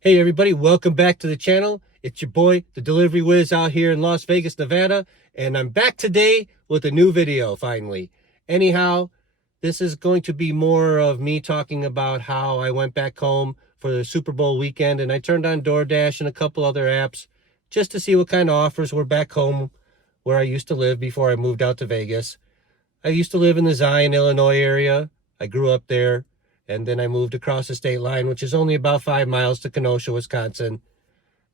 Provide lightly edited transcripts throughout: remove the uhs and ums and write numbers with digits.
Hey everybody, welcome back to the channel. It's your boy, the Delivery Whiz out here in Las Vegas, Nevada, and I'm back today with a new video finally. Anyhow, this is going to be more of me talking about how I went back home for the Super Bowl weekend and I turned on DoorDash and a couple other apps just to see what kind of offers were back home where I used to live before I moved out to Vegas. I used to live in the Zion, Illinois area. I grew up there. And then I moved across the state line, which is only about 5 miles to Kenosha, Wisconsin.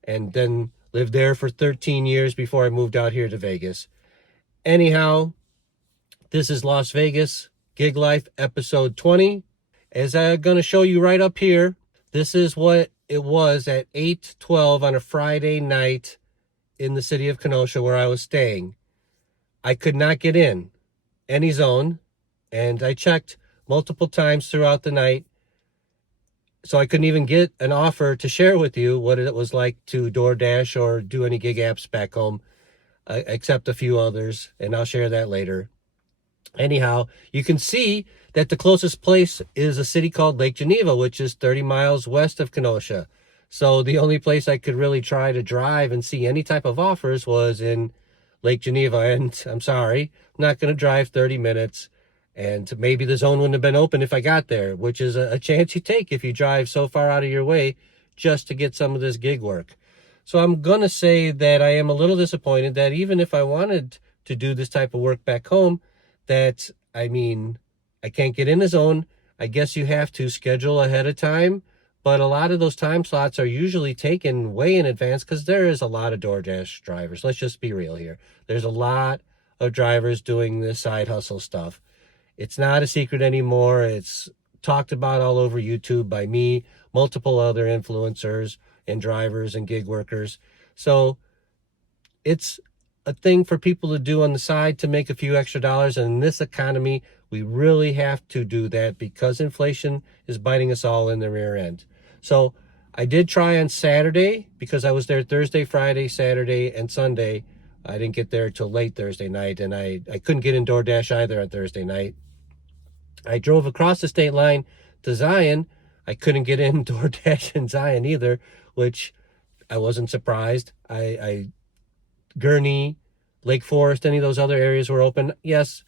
And then lived there for 13 years before I moved out here to Vegas. Anyhow, this is Las Vegas Gig Life episode 20. As I'm going to show you right up here, this is what it was at 8:12 on a Friday night in the city of Kenosha where I was staying. I could not get in any zone, and I checked multiple times throughout the night, so I couldn't even get an offer to share with you what it was like to DoorDash or do any gig apps back home, except a few others, and I'll share that later. Anyhow, you can see that the closest place is a city called Lake Geneva, which is 30 miles west of Kenosha. So the only place I could really try to drive and see any type of offers was in Lake Geneva, and I'm sorry, I'm not going to drive 30 minutes. And maybe the zone wouldn't have been open if I got there, which is a chance you take if you drive so far out of your way just to get some of this gig work. So I'm going to say that I am a little disappointed that even if I wanted to do this type of work back home, I can't get in the zone. I guess you have to schedule ahead of time. But a lot of those time slots are usually taken way in advance because there is a lot of DoorDash drivers. Let's just be real here. There's a lot of drivers doing this side hustle stuff. It's not a secret anymore. It's talked about all over YouTube by me, multiple other influencers and drivers and gig workers. So it's a thing for people to do on the side to make a few extra dollars. And in this economy, we really have to do that because inflation is biting us all in the rear end. So I did try on Saturday because I was there Thursday, Friday, Saturday, and Sunday. I didn't get there till late Thursday night, and I couldn't get in DoorDash either on Thursday night. I drove across the state line to Zion. I couldn't get in DoorDash in Zion either, which I wasn't surprised. Gurnee, Lake Forest, any of those other areas were open. Yes,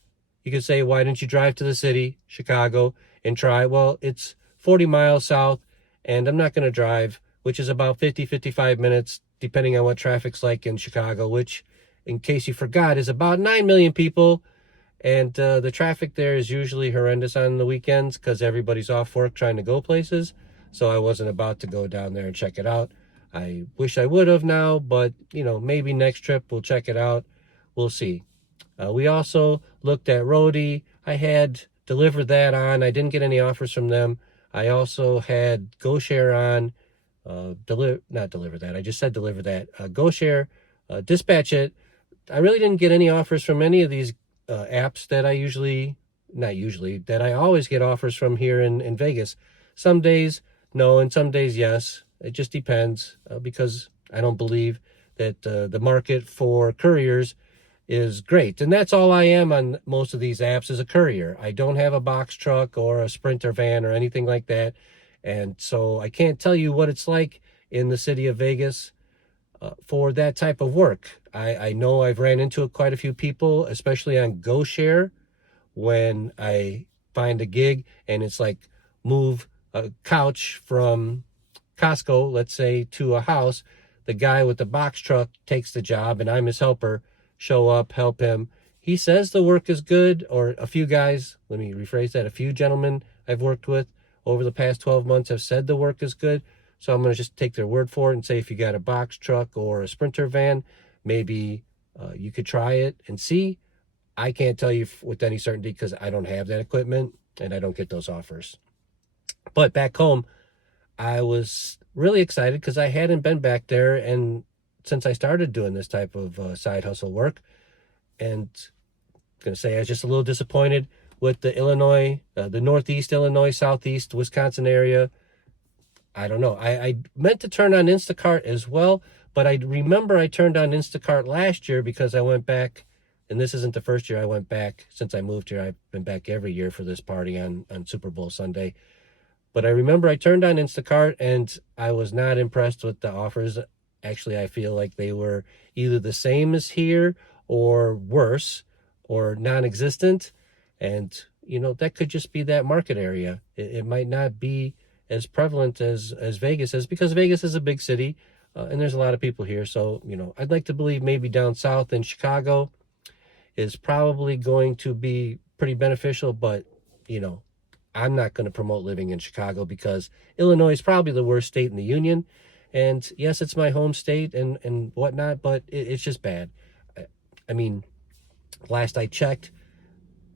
you could say, why didn't you drive to the city, Chicago, and try? Well, it's 40 miles south, and I'm not going to drive, which is about 55 minutes, depending on what traffic's like in Chicago, which, in case you forgot, is about 9 million people. And the traffic there is usually horrendous on the weekends because everybody's off work trying to go places. So I wasn't about to go down there and check it out. I wish I would have now, but, maybe next trip we'll check it out. We'll see. We also looked at Roadie. I had DeliverThat on. I didn't get any offers from them. I also had GoShare on. Not DeliverThat. I just said DeliverThat. GoShare, Dispatch It. I really didn't get any offers from any of these apps that that I always get offers from here in Vegas. Some days, no, and some days, yes. It just depends because I don't believe that the market for couriers is great. And that's all I am on most of these apps, is a courier. I don't have a box truck or a Sprinter van or anything like that. And so I can't tell you what it's like in the city of Vegas for that type of work. I know I've ran into quite a few people, especially on GoShare, when I find a gig and it's like move a couch from Costco, let's say, to a house. The guy with the box truck takes the job and I'm his helper, show up, help him. He says the work is good, or a few guys, let me rephrase that, a few gentlemen I've worked with over the past 12 months have said the work is good. So I'm going to just take their word for it and say, if you got a box truck or a Sprinter van, maybe you could try it and see. I can't tell you with any certainty because I don't have that equipment and I don't get those offers. But back home, I was really excited because I hadn't been back there and since I started doing this type of side hustle work. And I'm going to say I was just a little disappointed with the Illinois, the Northeast Illinois, Southeast Wisconsin area. I don't know. I meant to turn on InstaCart as well, but I remember I turned on InstaCart last year because I went back, and this isn't the first year I went back since I moved here. I've been back every year for this party on Super Bowl Sunday. But I remember I turned on Instacart and I was not impressed with the offers. Actually, I feel like they were either the same as here or worse or non-existent. And, you know, that could just be that market area. It might not be as prevalent as Vegas is, because Vegas is a big city and there's a lot of people here. So, you know, I'd like to believe maybe down south in Chicago is probably going to be pretty beneficial, but, you know, I'm not going to promote living in Chicago because Illinois is probably the worst state in the union. And yes, it's my home state and whatnot, but it's just bad. I mean, last I checked,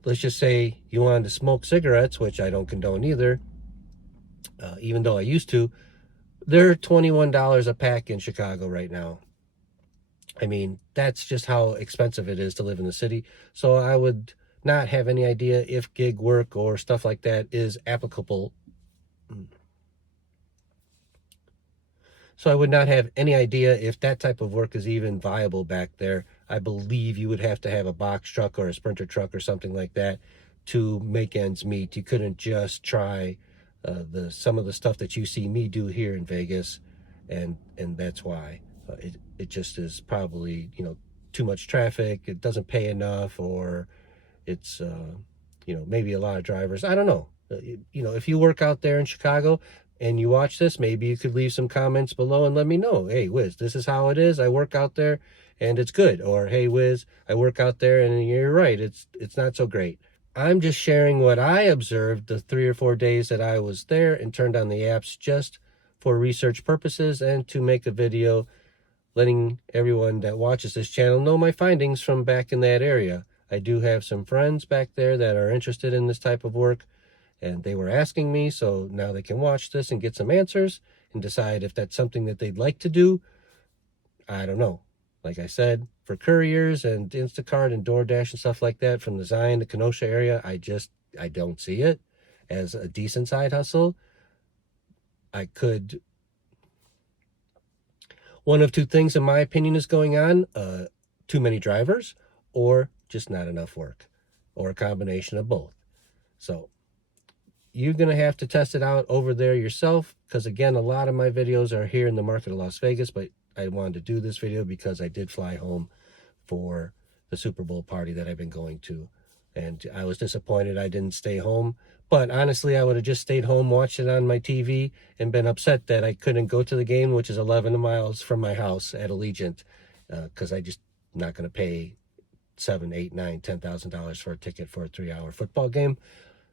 let's just say you wanted to smoke cigarettes, which I don't condone either, even though I used to, they're $21 a pack in Chicago right now. I mean, that's just how expensive it is to live in the city. So I would not have any idea if gig work or stuff like that is applicable. So I would not have any idea if that type of work is even viable back there. I believe you would have to have a box truck or a Sprinter truck or something like that to make ends meet. You couldn't just try some of the stuff that you see me do here in Vegas, and that's why it just is probably, you know, too much traffic. It doesn't pay enough, or it's you know, maybe a lot of drivers. I don't know. You know, if you work out there in Chicago and you watch this, maybe you could leave some comments below and let me know. Hey, Wiz, this is how it is. I work out there and it's good. Or, hey, Wiz, I work out there and you're right. It's not so great. I'm just sharing what I observed the 3 or 4 days that I was there and turned on the apps just for research purposes and to make a video letting everyone that watches this channel know my findings from back in that area. I do have some friends back there that are interested in this type of work, and they were asking me, so now they can watch this and get some answers and decide if that's something that they'd like to do. I don't know. Like I said, for couriers and Instacart and DoorDash and stuff like that from the Zion to Kenosha area, I don't see it as a decent side hustle. One of two things, in my opinion, is going on. Too many drivers or just not enough work, or a combination of both. So you're going to have to test it out over there yourself, because again, a lot of my videos are here in the market of Las Vegas, but I wanted to do this video because I did fly home for the Super Bowl party that I've been going to, and I was disappointed I didn't stay home. But honestly, I would have just stayed home, watched it on my TV, and been upset that I couldn't go to the game, which is 11 miles from my house at Allegiant, because I just not going to pay $7, $8, $9, $10,000 for a ticket for a 3-hour football game.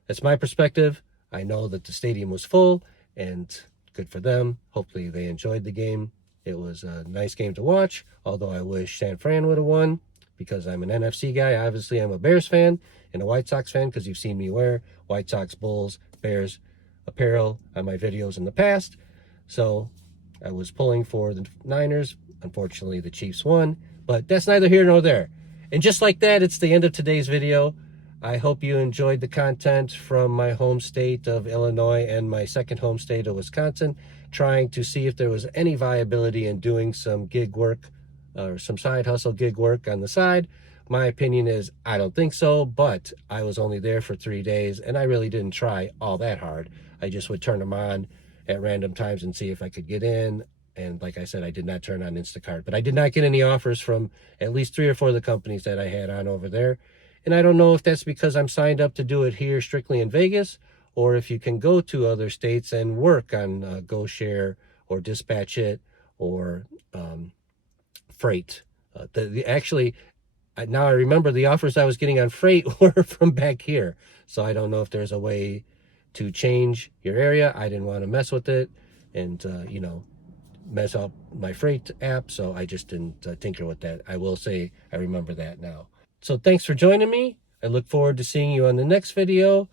That's my perspective. I know that the stadium was full, and good for them. Hopefully they enjoyed the game. It was a nice game to watch, although I wish San Fran would have won, because I'm an NFC guy. Obviously, I'm a Bears fan and a White Sox fan, because you've seen me wear White Sox, Bulls, Bears apparel on my videos in the past. So I was pulling for the Niners. Unfortunately, the Chiefs won, but that's neither here nor there. And just like that, it's the end of today's video. I hope you enjoyed the content from my home state of Illinois and my second home state of Wisconsin, trying to see if there was any viability in doing some gig work or some side hustle gig work on the side. My opinion is I don't think so, but I was only there for 3 days and I really didn't try all that hard. I just would turn them on at random times and see if I could get in. And like I said, I did not turn on Instacart, but I did not get any offers from at least 3 or 4 of the companies that I had on over there. And I don't know if that's because I'm signed up to do it here strictly in Vegas, or if you can go to other states and work on GoShare or Dispatch It or Frayt. Actually, now I remember the offers I was getting on Frayt were from back here. So I don't know if there's a way to change your area. I didn't want to mess with it and, you know, mess up my Frayt app. So I just didn't tinker with that. I will say I remember that now. So thanks for joining me. I look forward to seeing you on the next video.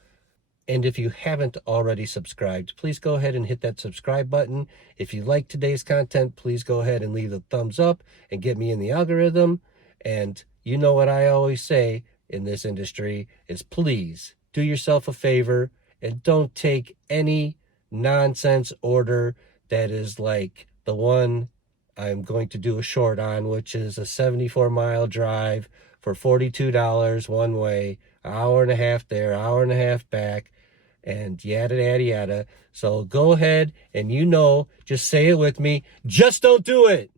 And if you haven't already subscribed, please go ahead and hit that subscribe button. If you like today's content, please go ahead and leave a thumbs up and get me in the algorithm. And you know what I always say in this industry is, please do yourself a favor and don't take any nonsense order that is like the one I'm going to do a short on, which is a 74-mile drive for $42 one way, hour and a half there, hour and a half back. and yada, yada, yada. So go ahead and just say it with me. Just don't do it.